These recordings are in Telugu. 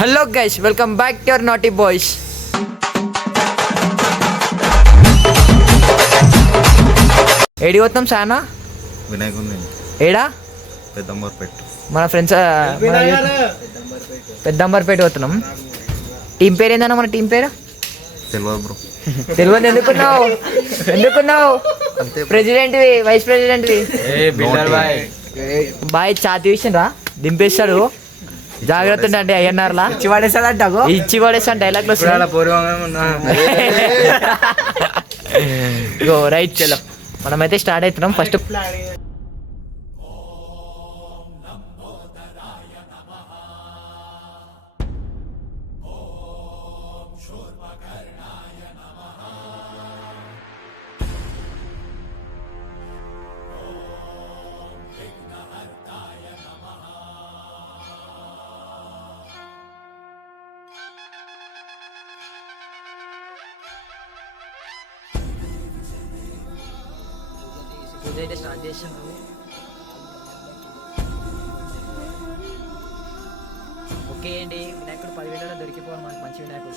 Hello guys, welcome back to your naughty boys. AD పోతాం సానా? వినాయకుని ఏడా? పెద్దంబర్పేట. మన ఫ్రెండ్స్ పెద్దంబర్పేట పోతున్నాం. టీం పేరు ఏందన్నా? మన టీం పేరు తెలియదు బ్రో. తెలియదు. ఎందుకున్నావు? ప్రెసిడెంట్వి, వైస్ ప్రెసిడెంట్వి. బాయ్ ఛాతి విషయంరా దింపేస్తాడు. జాగ్రత్త అంటే అయ్యన్నారులా ఇచ్చి పడేస్తాడు డైలాగ్ లో రైట్. చలో మనమైతే స్టార్ట్ అవుతున్నాం. ఫస్ట్ పూజ అయితే స్టార్ట్ చేసాము. ఓకే అండి, వినాయకుడు 10,000 దొరికిపోవాలి మనకు మంచి వినాయకుడు.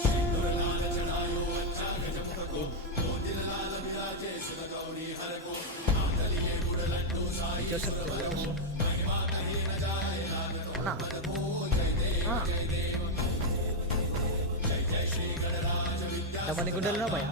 ఎంతమంది గుండెలు భయ?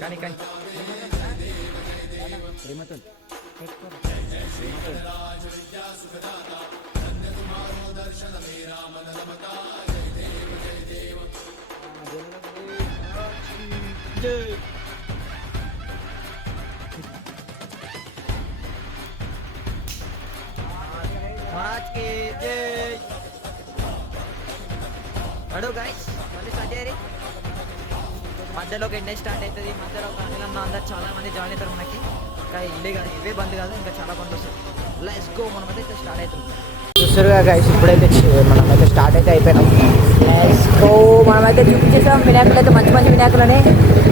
కానీ హలో గైస్, మళ్ళీ స్టార్ట్ చేయాలి. మధ్యలోకి ఎండ స్టార్ట్ అవుతుంది. మధ్యలో కానీలన్న అందరు చాలా మంది జాయిన్ అవుతారు మనకి. ఇంకా ఇవే బంద్ కాదు, ఇంకా చాలా బంద్ వస్తాయి. లెట్స్ గో, మనమైతే స్టార్ట్ అవుతుంది. చూసారుగా గైస్, ఇప్పుడైతే మనమైతే స్టార్ట్ అయితే అయిపోయినాం. Let's go. మనమైతే చూపించేసాం వినాయకులు అయితే, మంచి మంచి వినాయకులని.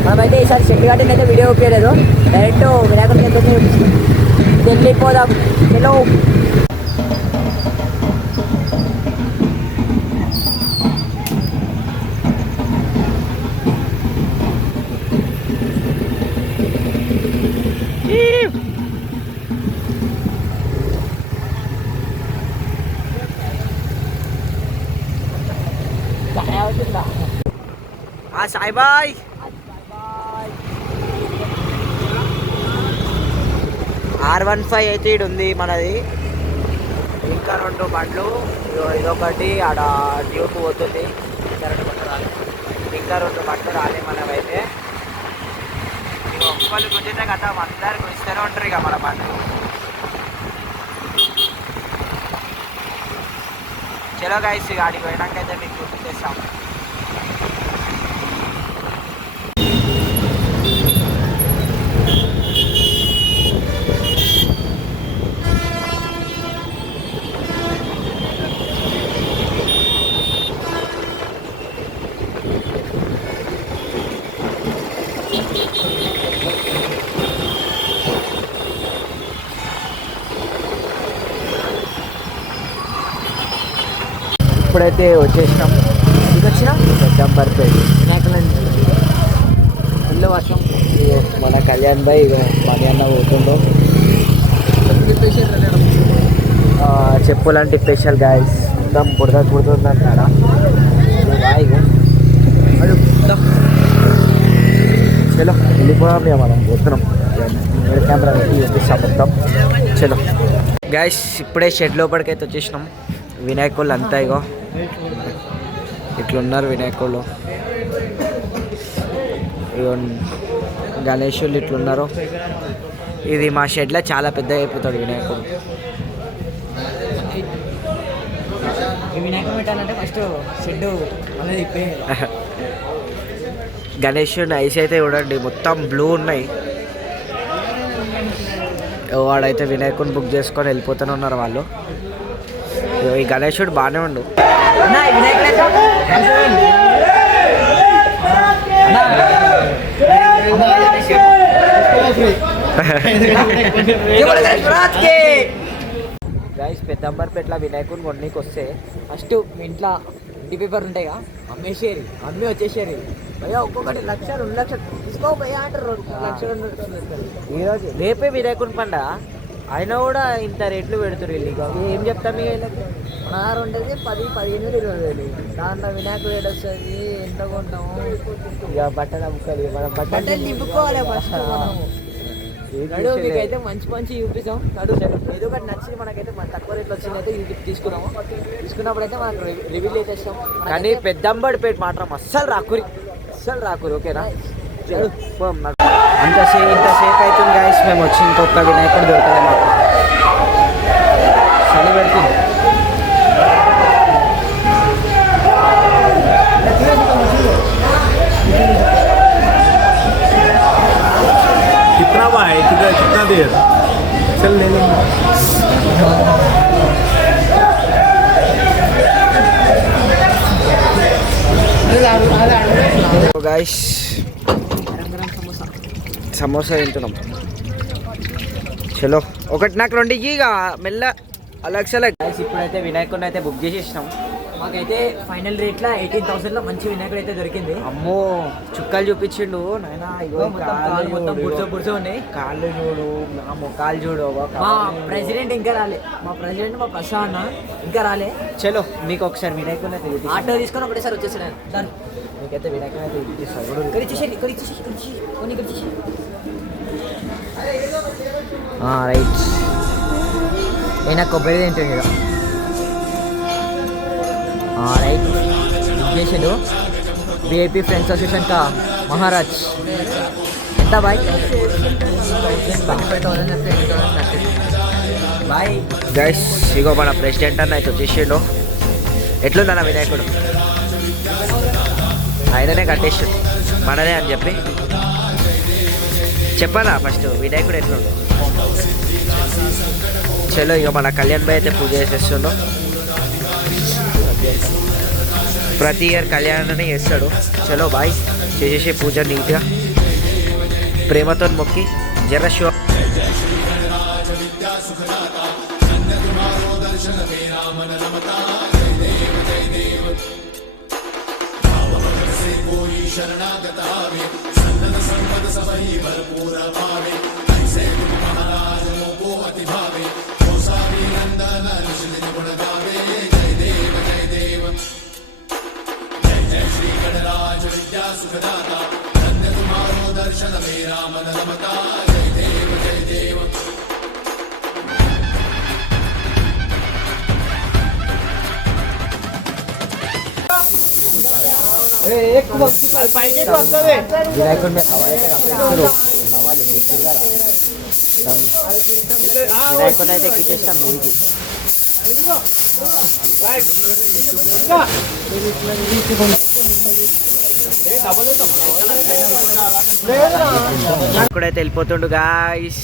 మనమైతే ఈసారి చెట్టు గార్డెన్ అయితే వీడియో ఒప్పలేదు, డైరెక్ట్ వినాయకులకి ఎంత వెళ్ళిపోదాం. హలో సాయిబాయ్. R15 అయితే ఇటు ఉంది మనది. ఇంకా 2 బండ్లు, ఇదొకటి ఆడ డ్యూక్ పోతుంది. ఇంకా 2 బండ్లు రాలే మనమైతే. ఇక ఒక్కళ్ళు గుంజితే కదా అందరు గుంజుతూనే ఉంటారు ఇక మన బండ్లు. చలో గైస్, ఇక ఆడికి పోయినాకైతే మీకు చూపించేస్తాం. ఇప్పుడైతే వచ్చేసినాం. ఇది వచ్చిన పెద్దంబర్పేట వినాయకులండి. ఫుల్ వర్షం. మన కళ్యాణ్ భాయ్ మనీ అన్న పోతుండో చెప్పులంటే స్పెషల్ గాయస్. మొత్తం బురద కుడుతుందంట. చలో వెళ్ళిపోదాం. మనం పోతున్నాం. కెమెరా చూపిస్తాం మొత్తం. చలో గాయస్, ఇప్పుడే షెడ్ లోపలికి అయితే వచ్చేసినాం. వినాయకుళ్ళు అంతా ఇగో ఇట్లున్నారు వినాయకుళ్ళు. గణేశులు ఇట్లున్నారు. ఇది మా షెడ్లో చాలా పెద్ద అయిపోతాడు వినాయకుడు. వినాయకుడు పెట్టాలంటే ఫస్ట్ షెడ్ గణేశుని ఐస్ అయితే చూడండి మొత్తం బ్లూ ఉన్నాయి. వాడైతే వినాయకుడిని బుక్ చేసుకొని వెళ్ళిపోతూనే ఉన్నారు వాళ్ళు. ఈ గణేశుడు బాగానే ఉండు. గైస్ పెద్దంబర్పేట్ల వినాయకుడిని కొన్నికి వస్తే ఫస్ట్ మీ ఇంట్లో ఇంటి పేపర్ ఉంటాయిగా అమ్మేసేరి, అమ్మి వచ్చేసేరి. భయ్యా ఒక్కొక్కటి 1,00,000 2,00,000 తీసుకో భయ్యా అంటారు. 2,00,000 ఈరోజు రేపే వినాయకుడి పండుగ అయినా కూడా ఇంత రేట్లు పెడుతురు వీళ్ళు. ఇక ఏం చెప్తాం ఇక వీళ్ళకి? మన దగ్గర ఉంటుంది 10, 15, 20 దాంట్లో వినాయకుడు రేట్ వస్తుంది. ఎంత కొంటాము ఇక బట్టలు అమ్ముకోవాలి. మనం బట్టలు నింపుకోవాలి ఫస్ట్. నడు మీకైతే మంచి మంచి చూపిస్తాం. నడు ఏదో ఒకటి నచ్చింది మనకైతే మన తక్కువ రేట్లు వచ్చింది అయితే యూట్యూబ్ తీసుకున్నప్పుడు అయితే మనకు రివ్యూలు అయితే ఇస్తాం. కానీ పెద్దంబడిపేట మాత్రం అస్సలు రాకురి ఓకేనా? ఇంతసేపు అవుతుంది గాయస్ మేము వచ్చి ఇంకొక వినాయకుడు దొరకలే మాకు. చలి పెడుతుంది. कितना भाई कितना देर चल ले लेंगे. గాయస్ సమోసా తింటున్నాం. చలో ఒకటి నాకు 2 ఇక మెల్ల అలక్షల. గాయస్ ఇప్పుడైతే వినాయకుడిని అయితే బుక్ చేసేసినాం. మాకైతే ఫైనల్ రేట్లో 18,000లో మంచి వినాయకుడు అయితే దొరికింది. అమ్మో చుక్కలు చూపించిండు నాయనా. మొత్తం బుర్స ఉన్నాయి. కాళ్ళు చూడు, మా మొక్కలు చూడు. మా ప్రెసిడెంట్ ఇంకా రాలే. మా ప్రసాద్ అన్న ఇంకా రాలే. చలో మీకు ఒకసారి వినాయకుడిని అయితే ఆటో తీసుకొని ఒకటేసారి వచ్చేసాను. దాన్ని మీకైతే వినాయకుడిని అయితే చూపిస్తాను. ఇక్కడ ఇచ్చేసి రైట్. అయినా కొబ్బరి తింటుంది కదా. రైట్ చేసాడు. విఐపి ఫ్రెండ్స్ అసోసియేషన్ కా మహారాజ్ ఎంత బాయ్ బాయ్ గైస్. ఇగో మన ప్రెసిడెంట్ అన్న అయితే వచ్చేసాడు. ఎట్లుందన్న వినాయకుడు? ఆయననే కట్టేసాడు మననే అని చెప్పి చెప్పాలా ఫస్ట్ వినాయకుడు ఎట్లుండు. చలో ఇక మన కళ్యాణ్ భాయ్ అయితే పూజ చేసేస్తుండో. ప్రతి ఇయర్ కళ్యాణాన్ని చేస్తాడు. చలో బాయ్ చేసేసే పూజ నీట్గా ప్రేమతో మొక్కి జర షో. వినాయకుడిని అయితే ఎక్కించేస్తాం మీదికి. ఇప్పుడైతే వెళ్ళిపోతుండు గాయస్.